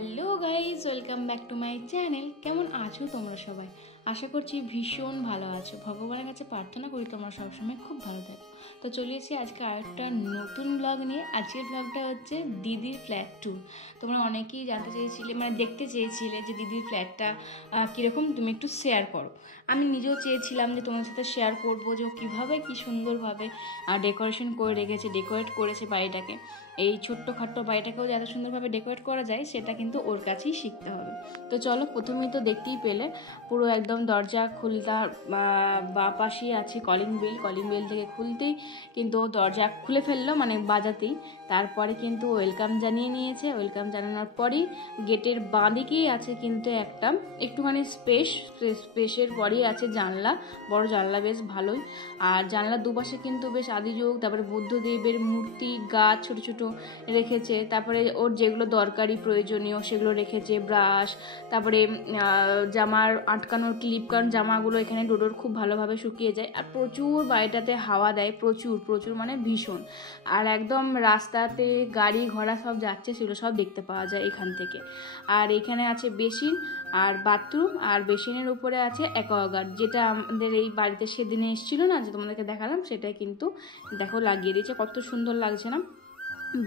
Hello guys, welcome back to my channel. কেমন আছো তোমরা সবাই? আশা করছি ভীষণ ভালো আছো। ভগবানের কাছে প্রার্থনা করি তোমরা সবসময় খুব ভালো থাকো। তো চলে এসেছি আজকে আরেকটা নতুন ব্লগ নিয়ে। আজকের ব্লগটা হচ্ছে দিদির ফ্ল্যাট ট্যুর। তোমরা অনেকেই জানতে চেয়েছিলে, দেখতে চেয়েছিলে যে দিদির ফ্ল্যাটটা কীরকম, তুমি একটু শেয়ার করো। আমি নিজেও চেয়েছিলাম যে তোমার সাথে শেয়ার করবো যে ও কীভাবে কী সুন্দরভাবে ডেকোরেশন করে রেখেছে, ডেকোরেট করেছে বাড়িটাকে। এই ছোট্টখাট্টো বাড়িটাকেও যাতে সুন্দরভাবে ডেকোরেট করা যায় সেটা কিন্তু ওর কাছেই শিখতে হবে। তো চলো, প্রথমেই তো দেখতেই পেলে পুরো একদম দরজা খুলতার বা পাশেই আছে কলিং বেল থেকে খুলতেই কিন্তু ও দরজা খুলে ফেললো, বাজাতেই। তারপরে কিন্তু ওয়েলকাম জানিয়ে নিয়েছে। ওয়েলকাম জানানোর পরেই গেটের বাঁ দিকেই আছে কিন্তু একটা একটুখানি স্পেসের পরেই আছে জানলা, বড় জানলা, বেশ ভালোই। আর জানলার দুপাশে কিন্তু বেশ আদিযোগ, তারপরে বুদ্ধদেবের মূর্তি, গাছ ছোট ছোট রেখেছে। তারপরে ওর যেগুলো দরকারি প্রয়োজনীয় সেগুলো রেখেছে, ব্রাশ, তারপরে জামার আটকানোর ক্লিপ, কারণ জামাগুলো এখানে ডোডোর খুব ভালোভাবে শুকিয়ে যায়। আর প্রচুর বাড়িটাতে হাওয়া দেয়, প্রচুর ভীষণ। আর একদম রাস্তাতে গাড়ি ঘোড়া সব যাচ্ছে, সেগুলো সব দেখতে পাওয়া যায় এখান থেকে। আর এখানে আছে বেসিন আর বাথরুম, আর বেসিনের উপরে আছে অ্যাকোয়াগার্ড, যেটা আমাদের এই বাড়িতে সেদিনে এসেছিলো না, যে তোমাদেরকে দেখালাম, সেটাই কিন্তু দেখো লাগিয়ে দিয়েছে। কত সুন্দর লাগছে না?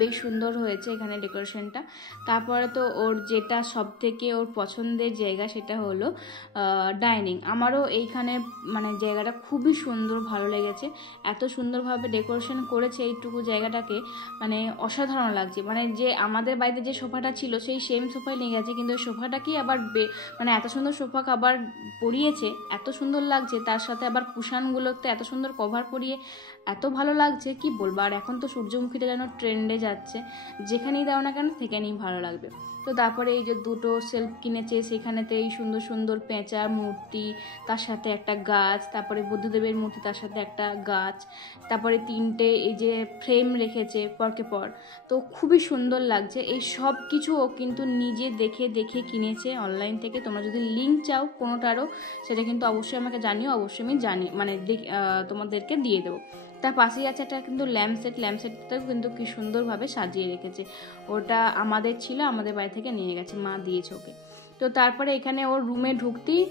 বেশ সুন্দর হয়েছে এখানে ডেকোরেশনটা। তারপরে তো ওর যেটা সব থেকে ওর পছন্দের জায়গা সেটা হলো ডাইনিং। আমারও এইখানে জায়গাটা খুবই সুন্দর, ভালো লেগেছে। এত সুন্দরভাবে ডেকোরেশন করেছে এইটুকু জায়গাটাকে, অসাধারণ লাগছে। যে আমাদের বাড়িতে যে সোফাটা ছিল সেই সেম সোফাই নিয়ে গেছে, কিন্তু ওই সোফাটাকেই আবার এত সুন্দর সোফা কভার পরিয়েছে, এত সুন্দর লাগছে। তার সাথে আবার কুশানগুলোতে এত সুন্দর কভার পরিয়ে এত ভালো লাগছে কি বলবো। আর এখন তো সূর্যমুখীটা যেন ট্রেন্ডে যাচ্ছে, যেখানেই দাও না কেন সেখানেই ভালো লাগবে। তো তারপরে এই যে দুটো সেলফ কিনেছে, সেখানেতে এই সুন্দর সুন্দর পেঁচার মূর্তি, তার সাথে একটা গাছ, তারপরে বুদ্ধদেবের মূর্তি, তার সাথে একটা গাছ, তারপরে তিনটে এই যে ফ্রেম রেখেছে পরকে পর। তো খুবই সুন্দর লাগছে। এই সব কিছু ও কিন্তু নিজে দেখে দেখে কিনেছে অনলাইন থেকে। তোমরা যদি লিঙ্ক চাও কোনোটারও, সেটা কিন্তু অবশ্যই আমাকে জানিও, অবশ্যই আমি তোমাদেরকে দিয়ে দেবো। তার পাশেই আছে একটা কিন্তু ল্যাম্পসেটটাও কিন্তু কি সুন্দরভাবে সাজিয়ে রেখেছে। ওটা আমাদের ছিল, আমাদের বাড়ি থেকে নিয়ে গেছে, মা দিয়েছে ওকে। তো তারপরে এখানে ওর রুমে ঢুকতেই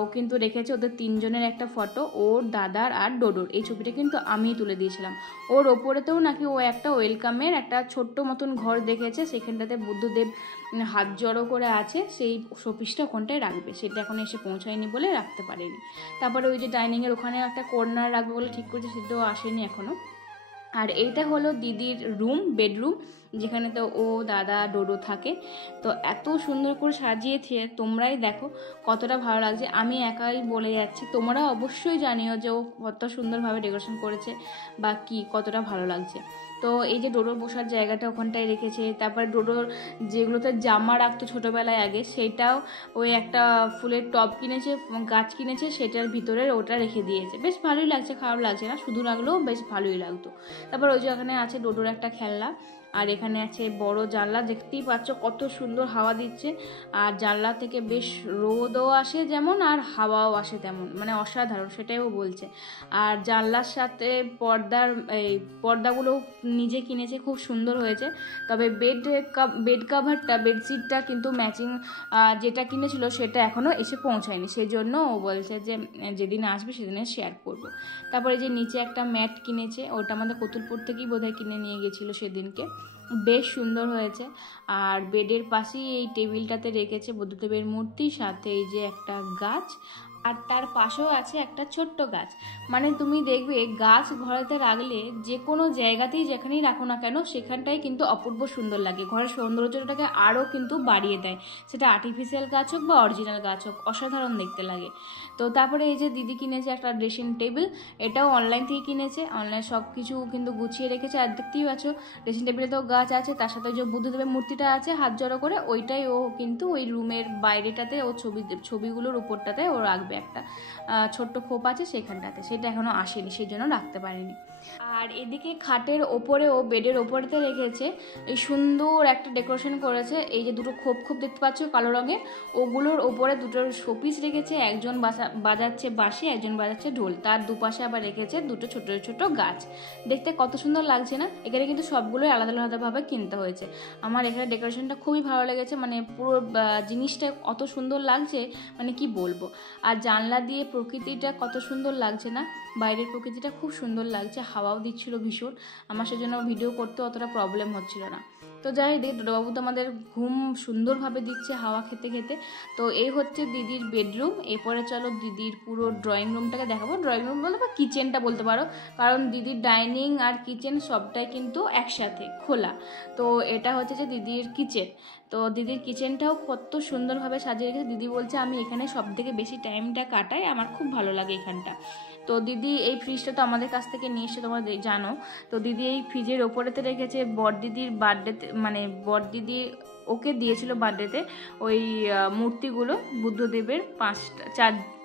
ও কিন্তু রেখেছে ওদের তিনজনের একটা ফটো, ওর দাদার আর ডোডোর। এই ছবিটা কিন্তু আমিই তুলে দিয়েছিলাম। ওর ওপরেতেও নাকি ও একটা ওয়েলকামের একটা ছোট্ট মতন ঘর দেখেছে, সেখানটাতে বুদ্ধদেব হাত জড়ো করে আছে, সেই শোপিসটা ওখানটায় রাখবে। সেটা এখন এসে পৌঁছায়নি বলে রাখতে পারেনি। তারপরে ওই যে ডাইনিংয়ের ওখানে একটা কর্নার রাখবে বলে ঠিক করেছে, সেটাও আসেনি এখনও। আর এইটা হলো দিদির বেডরুম, যেখানে তো ও দাদা ডোডো থাকে। তো এত সুন্দর করে সাজিয়েছে, তোমরাই দেখো কতটা ভালো লাগছে। আমি একাই বলে যাচ্ছি, তোমরা অবশ্যই জানিও যে ও কত সুন্দরভাবে ডেকোরেশন করেছে বা কি কতটা ভালো লাগছে। তো এই যে ডোডোর বসার জায়গাটা ওখানটায় রেখেছে। তারপরে ডোডোর যেগুলোতে জামা রাখতো ছোটোবেলায় আগে, সেটাও ওই একটা ফুলের টব কিনেছে, গাছ কিনেছে, সেটার ভিতরে ওটা রেখে দিয়েছে। বেশ ভালোই লাগছে, খারাপ লাগছে না, শুধু রাখলেও বেশ ভালোই লাগতো। তারপর ওই যে ওখানে আছে ডোডোর একটা খেলনা। আর এখানে আছে বড় জানলা, দেখতেই পাচ্ছ কত সুন্দর হাওয়া দিচ্ছে। আর জানলা থেকে বেশ রোদও আসে যেমন, আর হাওয়াও আসে তেমন, অসাধারণ, সেটাই ও বলছে। আর জানলার সাথে এই পর্দাগুলো নিজে কিনেছে, খুব সুন্দর হয়েছে। তবে বেড কাভারটা, বেডশিটটা কিন্তু ম্যাচিং যেটা কিনেছিল সেটা এখনও এসে পৌঁছায়নি, সেই জন্য ও বলছে যে যেদিন আসবে সেদিনে শেয়ার করব। তারপরে যে নিচে একটা ম্যাট কিনেছে, ওটা আমাদের কতুলপুর থেকেই বোধহয় কিনে নিয়ে গেছিলো সেদিনকে। বেশ সুন্দর হয়েছে। আর বেডের পাশেই এই টেবিলটাতে রেখেছে বুদ্ধদেবের মূর্তি, সাথে এই যে একটা গাছ, আর তার পাশেও আছে একটা ছোট্ট গাছ। তুমি দেখবে গাছ ঘরেতে রাখলে যে কোনো জায়গাতেই যেখানেই রাখো না কেন, সেখানটাই কিন্তু অপূর্ব সুন্দর লাগে, ঘরের সৌন্দর্যটাকে আরও কিন্তু বাড়িয়ে দেয়। সেটা আর্টিফিশিয়াল গাছ হোক বা অরিজিনাল গাছ হোক, অসাধারণ দেখতে লাগে। তো তারপরে এই যে দিদি কিনেছে একটা ড্রেসিং টেবিল, এটাও অনলাইন থেকে কিনেছে। অনলাইন সব কিছু কিন্তু গুছিয়ে রেখেছে। আর দেখতেই পাচ্ছ ড্রেসিং টেবিলেতেও গাছ আছে, তার সাথে যে বুদ্ধদেবের মূর্তিটা আছে হাত জড়ো করে, ওইটাই ও কিন্তু ওই রুমের বাইরেটাতে ও ছবিগুলোর উপরটাতে ও রাখবে। একটা ছোট্ট খোপ আছে সেখানটাতে, সেটা এখনও আসেনি, সেই জন্য রাখতে পারিনি। আর এদিকে খাটের ওপরেও বেডের ওপরেতে রেখেছে এই সুন্দর একটা ডেকোরেশন করেছে। এই যে দুটো খোপ খোপ দেখতে পাচ্ছ কালো রঙের, ওগুলোর ওপরে দুটো শোপিস রেখেছে। একজন বাজাচ্ছে বাঁশি, একজন বাজাচ্ছে ঢোল। তার দুপাশে আবার রেখেছে দুটো ছোট ছোট গাছ। দেখতে কত সুন্দর লাগছে না? এখানে কিন্তু সবগুলোই আলাদা আলাদাভাবে কিনতে হয়েছে। আমার এখানে ডেকোরেশনটা খুবই ভালো লেগেছে, মানে পুরো জিনিসটা অত সুন্দর লাগছে মানে কি বলবো। আর জানলা দিয়ে প্রকৃতিটা কত সুন্দর লাগছে না? বাইরের প্রকৃতিটা খুব সুন্দর লাগছে, হাওয়াও দিচ্ছিল ভীষণ। আমার সেজন্য ভিডিও করতে অতটা প্রবলেম হচ্ছিল না। তো যাই দেখ, ডোডোবাবু তো আমাদের ঘুম সুন্দরভাবে দিচ্ছে হাওয়া খেতে খেতে। তো এই হচ্ছে দিদির বেডরুম। এরপরে চলো দিদির পুরো ড্রয়িং রুমটাকে দেখাবো। ড্রয়িং রুম বলতে বা কিচেনটা বলতে পারো, কারণ দিদির ডাইনিং আর কিচেন সবটাই কিন্তু একসাথে খোলা। তো এটা হচ্ছে যে দিদির কিচেন। তো দিদির কিচেনটাও কত সুন্দরভাবে সাজিয়ে রেখেছে। দিদি বলছে আমি এখানে সব থেকে বেশি টাইমটা কাটাই, আমার খুব ভালো লাগে এখানটা। তো দিদি এই ফ্রিজটা তো আমাদের কাছ থেকে নিয়ে এসে তোমরা জানো। তো দিদি এই ফ্রিজের ওপরেতে রেখেছে বড়দিদির বার্থডেতে, মানে বড়দিদি ওকে দিয়েছিল বার্থডেতে ওই মূর্তিগুলো, বুদ্ধদেবের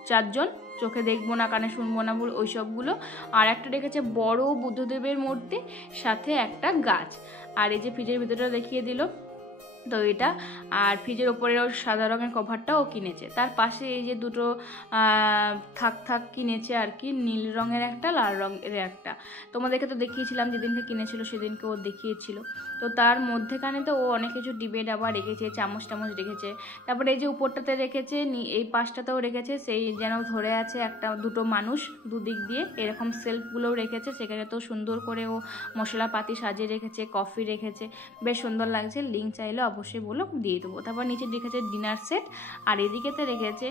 চারজন, চোখে দেখবো না কানে শুনবো না বলে ওই সবগুলো। আর একটা রেখেছে বড় বুদ্ধদেবের মূর্তি, সাথে একটা গাছ। আর এই যে ফ্রিজের ভিতরটা দেখিয়ে দিল তো এটা। আর ফ্রিজের ওপরে ওর সাদা রঙের কভারটাও কিনেছে। তার পাশে এই যে দুটো থাক কিনেছে আর কি, নীল রঙের একটা, লাল রঙের একটা। তোমাদেরকে তো দেখিয়েছিলাম যেদিনকে কিনেছিল সেদিনকে ও দেখিয়েছিল। তো তার মধ্যেখানে তো ও অনেক কিছু ডিবে ডাবা রেখেছে, চামচ টামচ রেখেছে। তারপরে এই যে উপরটাতে রেখেছে, এই পাশটাতেও রেখেছে, সেই যেন ধরে আছে দুটো মানুষ দুদিক দিয়ে, এরকম সেলফগুলোও রেখেছে। সেখানে তো সুন্দর করে ও মশলাপাতি সাজিয়ে রেখেছে, কফি রেখেছে, বেশ সুন্দর লাগছে। লিঙ্ক চাইলে অবশ্যই বলো, দিয়ে দেবো। তারপর নিচে রেখেছে ডিনার সেট। আর এদিকেতে রেখেছে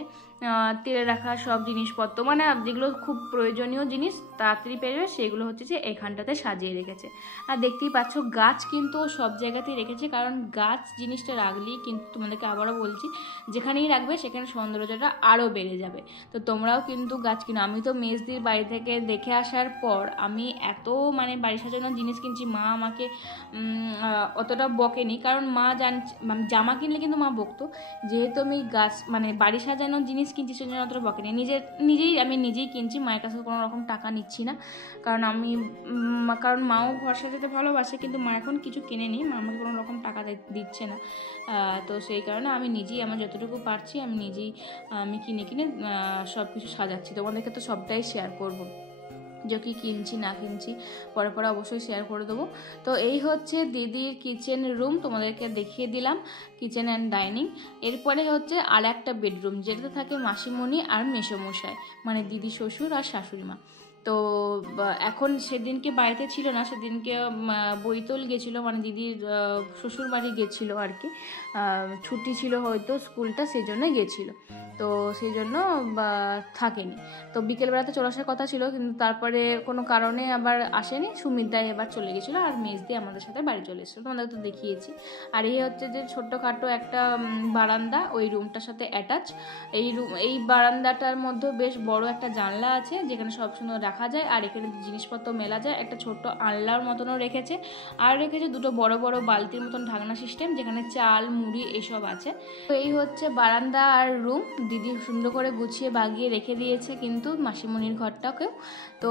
তেলে রাখা সব জিনিসপত্র, মানে যেগুলো খুব প্রয়োজনীয় জিনিস তাড়াতাড়ি পেয়ে যাবে সেগুলো হচ্ছে যে এখানটাতে সাজিয়ে রেখেছে। আর দেখতেই পাচ্ছ গাছ কিন্তু সব জায়গাতেই রেখেছে, কারণ গাছ জিনিসটা রাখলেই কিন্তু, তোমাদেরকে আবারও বলছি, যেখানেই রাখবে সেখানে সৌন্দর্যটা আরও বেড়ে যাবে। তো তোমরাও কিন্তু গাছ কিনো। আমি তো মেজদির বাড়ি থেকে দেখে আসার পর আমি এত মানে বাড়ি সাজানোর জিনিস কিনছি, মা আমাকে অতটা বকেনি, কারণ মা মানে জামা কিনলে কিন্তু মা বকতো। যেহেতু আমি গাছ মানে বাড়ি সাজানোর জিনিস কিনছি সেজন্য অতটা বকেনি। আমি নিজেই কিনছি, মায়ের কাছে কোনো রকম টাকা নিচ্ছি না। কারণ মাও ঘর সাজাতে ভালোবাসে, কিন্তু মা এখন কিছু কিনে নিই, মা আমাকে কোনো রকম টাকা দিচ্ছে না। তো সেই কারণে আমি নিজেই আমার যতটুকু পারছি আমি কিনে সব কিছু সাজাচ্ছি। তোমাদেরকে তো সবটাই শেয়ার করবো, যে কি কিনছি না কিনছি পরে অবশ্যই শেয়ার করে দেবো। তো এই হচ্ছে দিদির কিচেন রুম, তোমাদেরকে দেখিয়ে দিলাম কিচেন অ্যান্ড ডাইনিং। এরপরে হচ্ছে আর একটা বেডরুম, যেটাতে থাকে মাসিমণি আর মেসোমশাই, মানে দিদি শ্বশুর আর শাশুড়ি মা। তো এখন সেদিনকে বাড়িতে ছিল না, সেদিনকে বৈতল গেছিলো, মানে দিদির শ্বশুর বাড়ি গেছিলো আর কি, ছুটি ছিল হয়তো স্কুলটা, সেই জন্য গেছিলো। তো সেই জন্য থাকেনি। তো বিকেলবেলাতে চলে আসার কথা ছিল, কিন্তু তারপরে কোনো কারণে আবার আসেনি। সুমিতদাই এবার চলে গেছিলো, আর মেজদি আমাদের সাথে বাড়ি চলে এসেছিলো, তোমাদের তো দেখিয়েছি। আর এই হচ্ছে যে ছোট্টখাটো একটা বারান্দা, ওই রুমটার সাথে অ্যাটাচ। এই বারান্দাটার মধ্যে বেশ বড় একটা জানলা আছে, যেখানে সব সুন্দর রাখা যায়, আর এখানে জিনিসপত্র মেলা যায়। একটা ছোট্ট আনলার মতনও রেখেছে, আর রেখেছে দুটো বড় বড় বালতির মতন ঢাকনা সিস্টেম, যেখানে চাল মুড়ি এসব আছে। তো এই হচ্ছে বারান্দা আর রুম। দিদি সুন্দর করে গুছিয়ে বাগিয়ে রেখে দিয়েছে কিন্তু মাসিমণির ঘরটাকেও। তো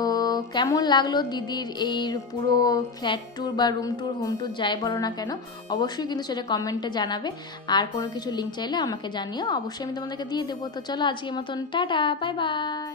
কেমন লাগলো দিদির এই পুরো ফ্ল্যাট ট্যুর বা রুম ট্যুর, হোম ট্যুর যাই বলো না কেন, অবশ্যই কিন্তু সেটা কমেন্টে জানাবে। আর কোনো কিছু লিঙ্ক চাইলে আমাকে জানিও, অবশ্যই আমি তোমাদেরকে দিয়ে দেবো। তো চলো আজকের মতন টাটা, বাই বাই।